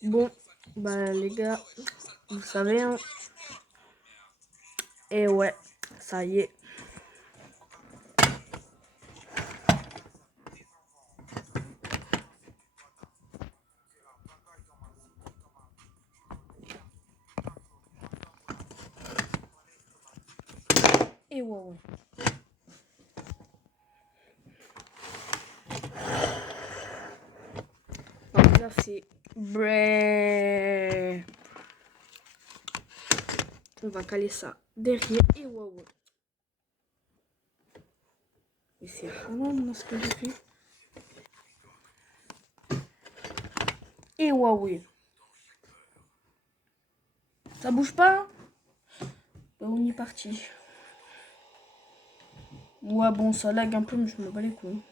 Bon, bah les gars, vous savez, hein. Et ouais, ça y est. Et ouais, ouais. Donc là, c'est brrrr. On va caler ça derrière. Et ouais, ouais. Mais c'est vraiment ce que j'ai fait. Et ouais, ouais. Ça bouge pas? Bah, on y est parti. Ouais, bon, ça lag un peu, mais je me bats les couilles.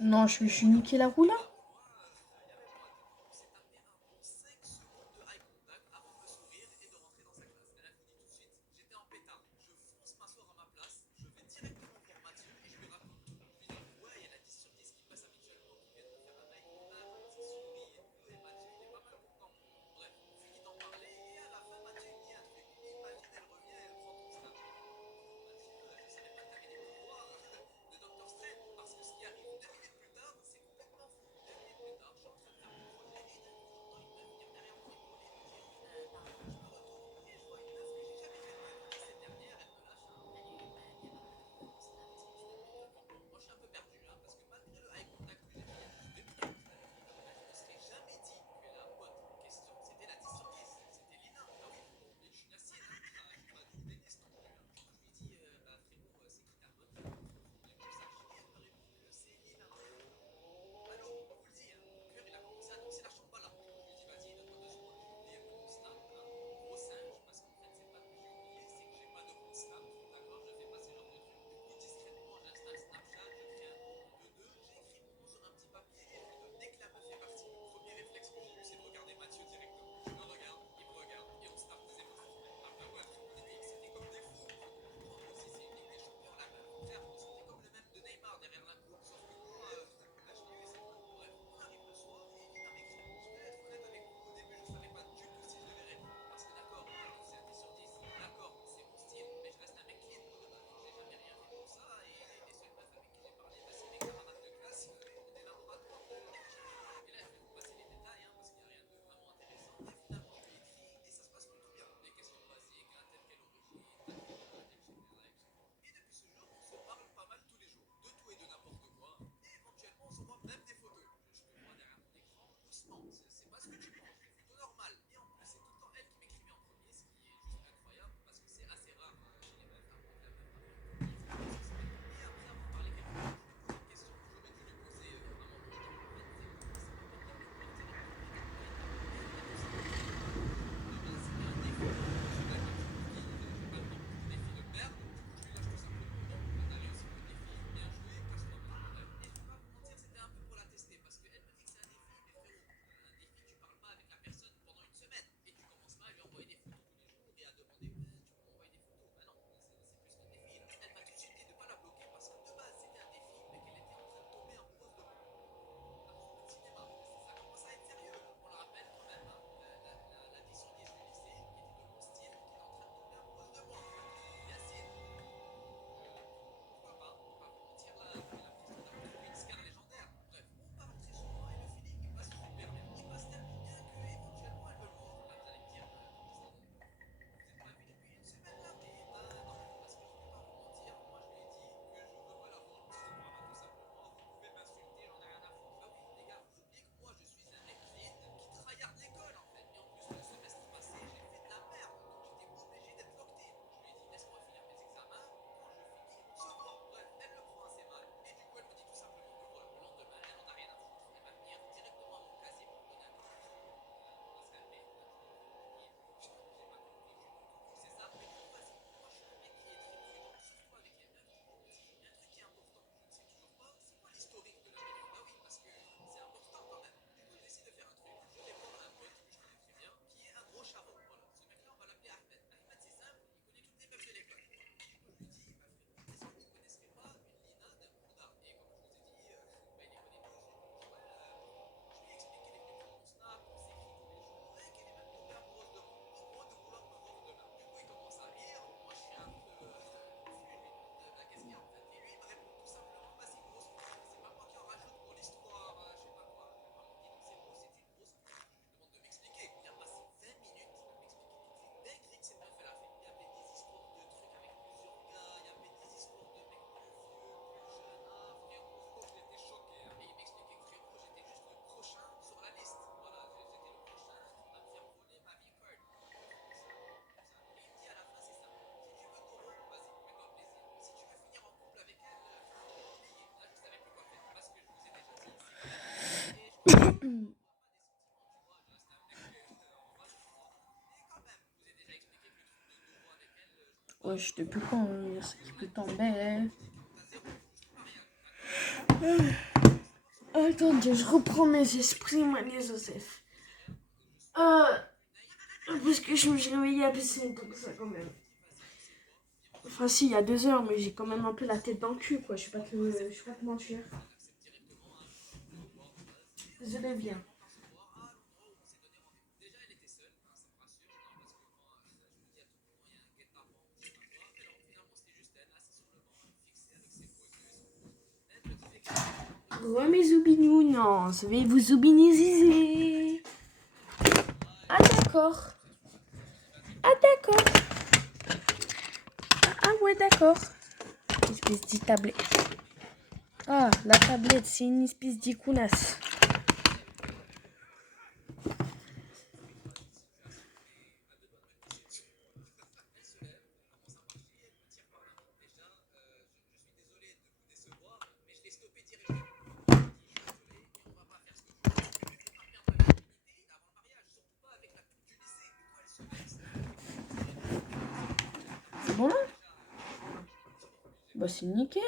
Non, je suis niqué la roue là. Wesh, depuis quand il y a ça qui peut tomber? Attendez, je reprends mes esprits, Marie Joseph. Parce que je me suis réveillée à plus longtemps que ça quand même. Enfin si, il y a 2 heures, mais j'ai quand même un peu la tête dans le cul, quoi. Je vais pas te mentir. Désolée bien. Ouais, mes zoubinous, non, je vais vous zoubiniser. Ah d'accord. Ah d'accord. Ah ouais, d'accord. Espèce de tablette. Ah, la tablette, c'est une espèce d'icounasse. C'est bon là? Bah c'est nickel.